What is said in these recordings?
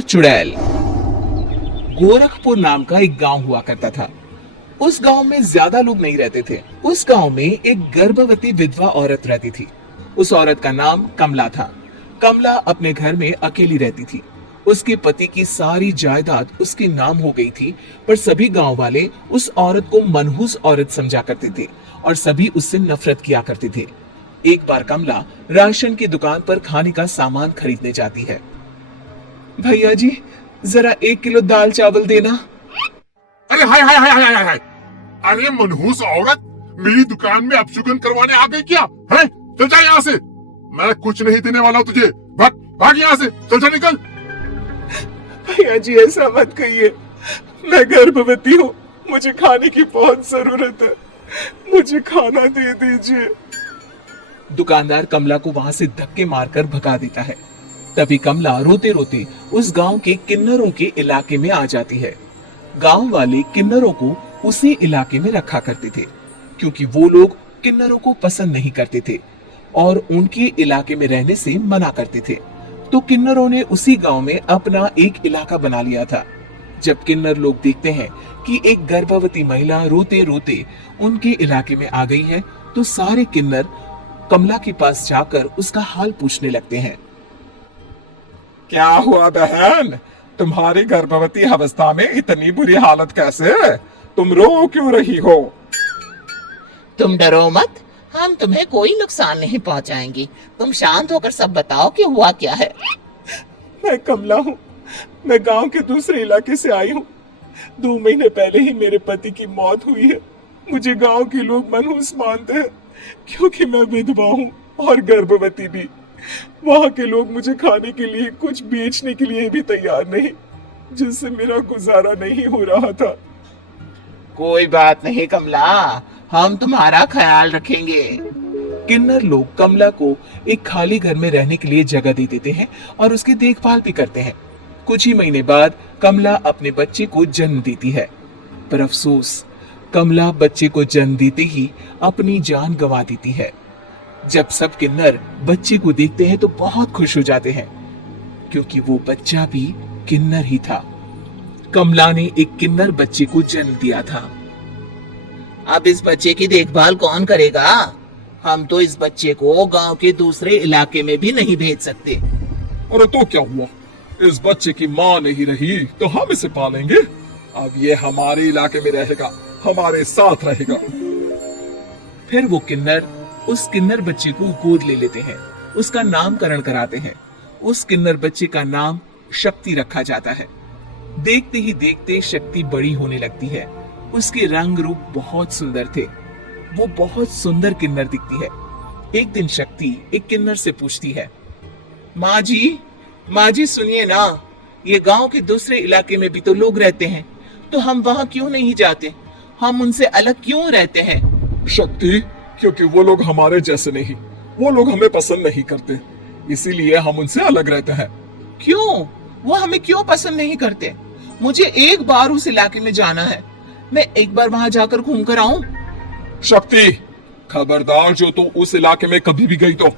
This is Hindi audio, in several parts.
चुड़ैल। गोरखपुर नाम का एक गांव हुआ करता था। उस गांव में ज्यादा लोग नहीं रहते थे। उस गांव में एक गर्भवती विधवा औरत रहती थी। उस औरत का नाम कमला था। कमला अपने घर में अकेली रहती थी। उसके पति की सारी जायदाद उसके नाम हो गई थी, पर सभी गांव वाले उस औरत को मनहूस औरत समझा करते थे और सभी उससे नफरत किया करते थे। एक बार कमला राशन की दुकान पर खाने का सामान खरीदने जाती है। भैया जी, जरा 1 किलो दाल चावल देना। अरे हाय हाय हाय हाय हाय हाय। अरे मनहूस औरत, मेरी दुकान में अपशुगन करवाने आ गई क्या है? चल जा यहाँ से, मैं कुछ नहीं देने वाला तुझे। भाग भाग यहाँ से, चल जा निकल। भैया जी, ऐसा मत कहिए, मैं गर्भवती हूँ, मुझे खाने की बहुत जरूरत है, मुझे खाना दे दीजिए। दुकानदार कमला को वहां से धक्के मारकर भगा देता है। तभी कमला रोते रोते उस गांव के किन्नरों के इलाके में आ जाती है। गांव वाले किन्नरों को उसी इलाके में रखा करते थे, क्योंकि वो लोग किन्नरों को पसंद नहीं करते थे और उनके इलाके में रहने से मना करते थे। तो किन्नरों ने उसी गांव में अपना एक इलाका बना लिया था। जब किन्नर लोग देखते हैं कि एक गर्भवती महिला रोते रोते उनके इलाके में आ गई है, तो सारे किन्नर कमला के पास जाकर उसका हाल पूछने लगते हैं। क्या हुआ बहन, तुम्हारी गर्भवती अवस्था में इतनी बुरी हालत कैसे? तुम रो क्यों रही हो? तुम डरो मत, हम तुम्हें कोई नुकसान नहीं पहुंचाएंगे। तुम शांत होकर सब बताओ कि हुआ क्या है। मैं कमला हूँ, मैं गांव के दूसरे इलाके से आई हूँ। 2 महीने पहले ही मेरे पति की मौत हुई है। मुझे गांव के लोग मनहूस मानते हैं, क्योंकि मैं विधवा हूँ और गर्भवती भी। वहाँ के लोग मुझे खाने के लिए कुछ बेचने के लिए भी तैयार नहीं, जिससे मेरा गुजारा नहीं हो रहा था। कोई बात नहीं कमला, हम तुम्हारा ख्याल रखेंगे। किन्नर लोग कमला को एक खाली घर में रहने के लिए जगह दे देते हैं और उसकी देखभाल भी करते हैं। कुछ ही महीने बाद कमला अपने बच्चे को जन्म देती है, पर अफसोस, कमला बच्चे को जन्म देते ही अपनी जान गंवा देती है। जब सब किन्नर बच्चे को देखते हैं तो बहुत खुश हो जाते हैं, क्योंकि वो बच्चा भी किन्नर ही था। कमला ने एक किन्नर बच्चे को जन्म दिया था। अब इस बच्चे की देखभाल कौन करेगा? हम तो इस बच्चे को गांव के दूसरे इलाके में भी नहीं भेज सकते। अरे तो क्या हुआ, इस बच्चे की माँ नहीं रही तो हम इसे पालेंगे। अब ये हमारे इलाके में रहेगा, हमारे साथ रहेगा। फिर वो किन्नर उस किन्नर बच्चे को गोद ले लेते हैं, उसका नामकरण कराते हैं। उस किन्नर बच्चे का नाम शक्ति रखा जाता है। देखते ही देखते शक्ति बड़ी होने लगती है। उसके रंग रूप बहुत सुंदर थे। वो बहुत सुंदर किन्नर दिखती है। एक दिन शक्ति एक किन्नर से पूछती है, माँ जी सुनिए ना, ये गांव के दूसरे इलाके में भी तो लोग रहते हैं, तो हम वहाँ क्यों नहीं जाते? हम उनसे अलग क्यों रहते हैं? शक्ति, क्योंकि वो लोग हमारे जैसे नहीं, वो लोग हमें पसंद नहीं करते, इसीलिए हम उनसे अलग रहते हैं। क्यों? वो हमें क्यों पसंद नहीं करते? मुझे एक बार उस इलाके में जाना है, मैं एक बार वहां जाकर घूम कर आऊं। शक्ति, खबरदार, जो तू उस इलाके में कभी भी गई तो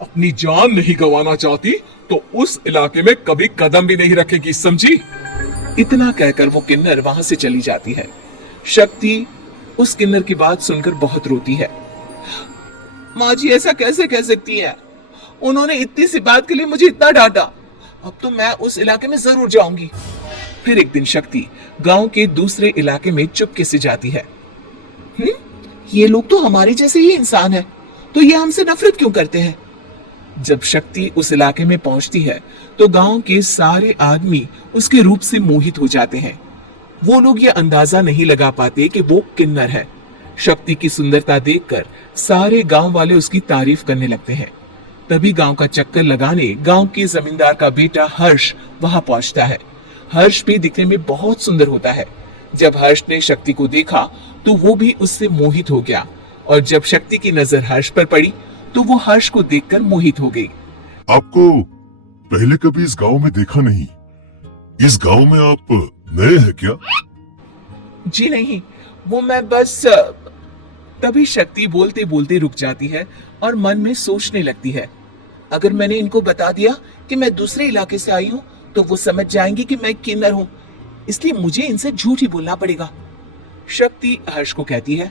अपनी जान नहीं गंवाना चाहती तो उस इलाके में कभी कदम भी नहीं रखेगी, समझी? इतना कहकर वो किन्नर वहां से चली जाती है। शक्ति उस किन्नर की बात सुनकर बहुत रोती है। माँ जी, ऐसा कैसे कह सकती है? उन्होंने इतनी सी बात के लिए मुझे इतना डांटा। अब तो मैं उस इलाके में जरूर जाऊंगी। फिर एक दिन शक्ति गांव के दूसरे इलाके में चुपके से जाती है। ये लोग तो हमारे जैसे ही इंसान हैं, तो ये हमसे नफरत क्यों करते हैं? जब शक्ति उस इलाके में पहुंचती है तो गांव के सारे आदमी उसके रूप से मोहित हो जाते हैं। वो लोग ये अंदाजा नहीं लगा पाते कि वो किन्नर है। शक्ति की सुंदरता देखकर सारे गांव वाले उसकी तारीफ करने लगते हैं। तभी गांव का चक्कर लगाने गांव के जमींदार का बेटा हर्ष वहां पहुंचता है। हर्ष भी दिखने में बहुत सुंदर होता है। जब हर्ष ने शक्ति को देखा तो वो भी उससे मोहित हो गया, और जब शक्ति की नजर हर्ष पर पड़ी तो वो हर्ष को देखकर मोहित हो गई। आपको पहले कभी इस गांव में देखा नहीं। इस गांव में आप नए हैं क्या? जी नहीं, वो मैं बस। तभी शक्ति बोलते बोलते रुक जाती है और मन में सोचने लगती है, अगर मैंने इनको बता दिया कि मैं दूसरे इलाके से आई हूँ तो वो समझ जाएंगे कि मैं किन्नर हूँ, इसलिए मुझे इनसे झूठ ही बोलना पड़ेगा। शक्ति हर्ष को कहती है,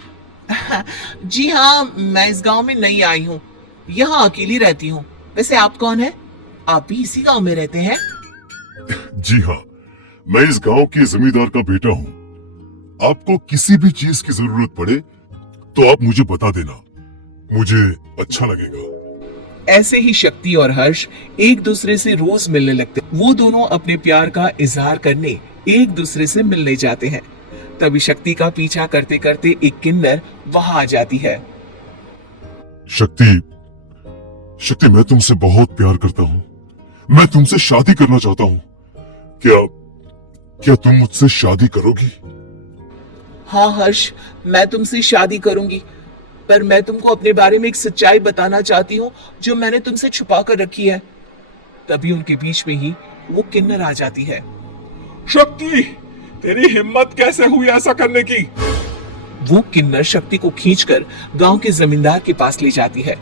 जी हाँ, मैं इस गांव में नई आई हूँ, यहाँ अकेली रहती हूँ। वैसे आप कौन है? आप भी इसी गांव में रहते हैं? जी हाँ, मैं इस गांव के जमींदार का बेटा हूँ। आपको किसी भी चीज की जरूरत पड़े तो आप मुझे बता देना, मुझे अच्छा लगेगा। ऐसे ही शक्ति और हर्ष एक दूसरे से रोज मिलने लगते। वो दोनों अपने प्यार का इजहार करने एक दूसरे से मिलने जाते हैं। तभी शक्ति का पीछा करते करते एक किन्नर वहां आ जाती है। शक्ति, शक्ति, मैं तुमसे बहुत प्यार करता हूँ। मैं तुमसे शादी करना चाहता हूँ। क्या तुम मुझसे शादी करोगी? हाँ हर्ष, मैं तुमसे शादी करूंगी, पर मैं तुमको अपने बारे में एक सच्चाई बताना चाहती हूँ जो मैंने तुमसे छुपा कर रखी है। तभी उनके बीच में ही वो किन्नर आ जाती है। शक्ति, तेरी हिम्मत कैसे हुई ऐसा करने की? वो किन्नर शक्ति को खींचकर गांव के जमींदार के पास ले जाती है।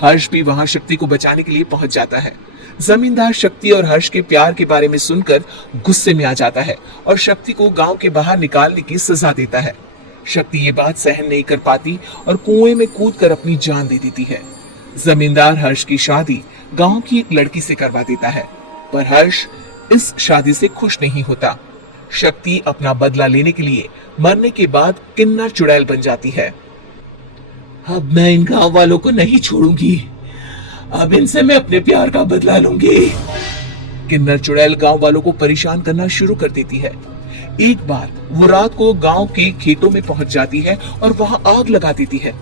हर्ष भी वहां शक्ति को बचाने के लिए पहुंच जाता है। जमींदार शक्ति और हर्ष के प्यार के बारे में सुनकर गुस्से में आ जाता है और शक्ति को गांव के बाहर निकालने की सजा देता है। शक्ति ये बात सहन नहीं कर पाती और कुएं में कूदकर अपनी जान दे देती है। जमींदार हर्ष की शादी गांव की एक लड़की से करवा देता है, पर हर्ष इस शादी से खुश नहीं होता। शक्ति अपना बदला लेने के लिए मरने के बाद किन्नर चुड़ैल बन जाती है। अब मैं इन गांव वालों को नहीं छोड़ूंगी, अब इनसे मैं अपने प्यार का बदला लूंगी। किन्नर चुड़ैल गांव वालों को परेशान करना शुरू कर देती है। एक बार वो रात को गांव के खेतों में पहुंच जाती है और वहां आग लगा देती है।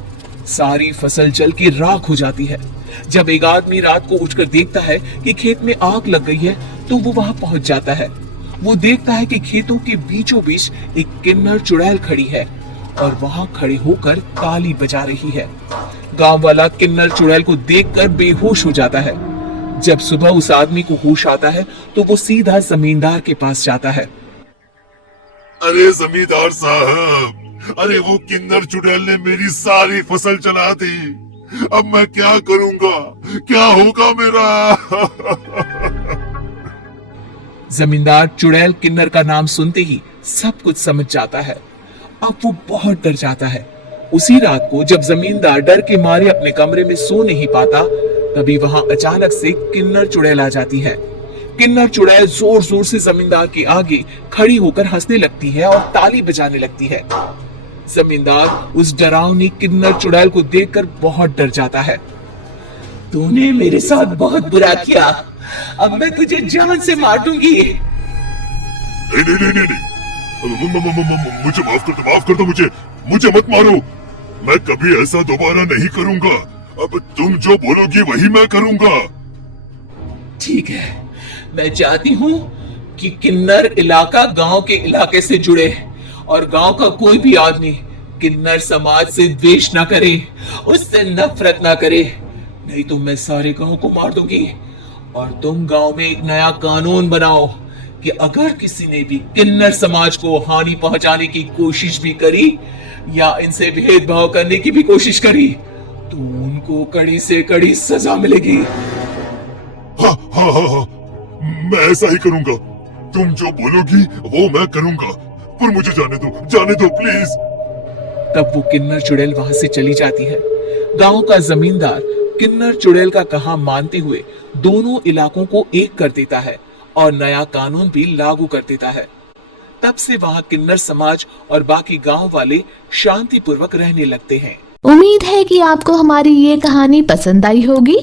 सारी फसल जल के राख हो जाती है। जब एक आदमी रात को उठकर देखता है कि खेत में आग लग गई है, तो वो वहां पहुंच जाता है। वो देखता है कि खेतों के बीचों बीच एक किन्नर चुड़ैल खड़ी है और वहां खड़े होकर ताली बजा रही है। गांव वाला किन्नर चुड़ैल को देखकर बेहोश हो जाता है। जब सुबह उस आदमी को होश आता है तो वो सीधा जमींदार के पास जाता है। अरे जमींदार साहब, अरे वो किन्नर चुड़ैल ने मेरी सारी फसल जला दी। अब मैं क्या करूंगा, क्या होगा मेरा? जमींदार चुड़ैल किन्नर का नाम सुनते ही सब कुछ समझ जाता है। अब वो बहुत डर जाता है। उसी रात को जब जमींदार डर के मारे अपने कमरे में सो नहीं पाता, तभी वहां अचानक से किन्नर चुड़ैल आ जाती है। किन्नर चुड़ैल जोर जोर से जमींदार के आगे खड़ी होकर हंसने लगती है और ताली बजाने लगती है। जमींदार उस डरावनी किन्नर चुड़ैल को देखकर बहुत डर जाता है। तूने मेरे साथ बहुत बुरा किया, अब मैं तुझे जान से मार दूंगी। नहीं नहीं नहीं नहीं, मुझे माफ कर दो, मुझे मत मारो। मैं कभी ऐसा दोबारा नहीं करूंगा। अब तुम जो बोलोगी वही मैं करूंगा। ठीक है, मैं चाहती हूँ कि किन्नर इलाका गांव के इलाके से जुड़े और गांव का कोई भी आदमी किन्नर समाज से द्वेष ना करे, उससे नफरत ना करे, नहीं तो मैं सारे गांव को मार दूंगी। और तुम गांव में एक नया कानून बनाओ कि अगर किसी ने भी किन्नर समाज को हानि पहुंचाने की कोशिश भी करी या इनसे भेदभाव करने की भी कोशिश करी, तो उनको कड़ी से कड़ी सजा मिलेगी। हाँ हाँ हाँ हाँ, मैं ऐसा ही करूंगा। तुम जो बोलोगी वो मैं करूंगा, पर मुझे जाने दो प्लीज। तब वो किन्नर चुड़ैल वहां से चली जाती है। गांव का जमींदार किन्नर चुड़ैल का कहा मानते हुए दोनों इलाकों को एक कर देता है और नया कानून भी लागू कर देता है। तब से वहां किन्नर समाज और बाकी गांव वाले शांतिपूर्वक रहने लगते हैं। उम्मीद है कि आपको हमारी ये कहानी पसंद आई होगी।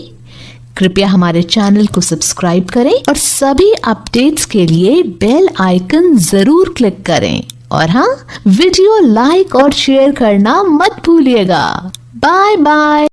कृपया हमारे चैनल को सब्सक्राइब करें और सभी अपडेट्स के लिए बेल आइकन जरूर क्लिक करें। और हाँ, वीडियो लाइक और शेयर करना मत भूलिएगा। Bye bye.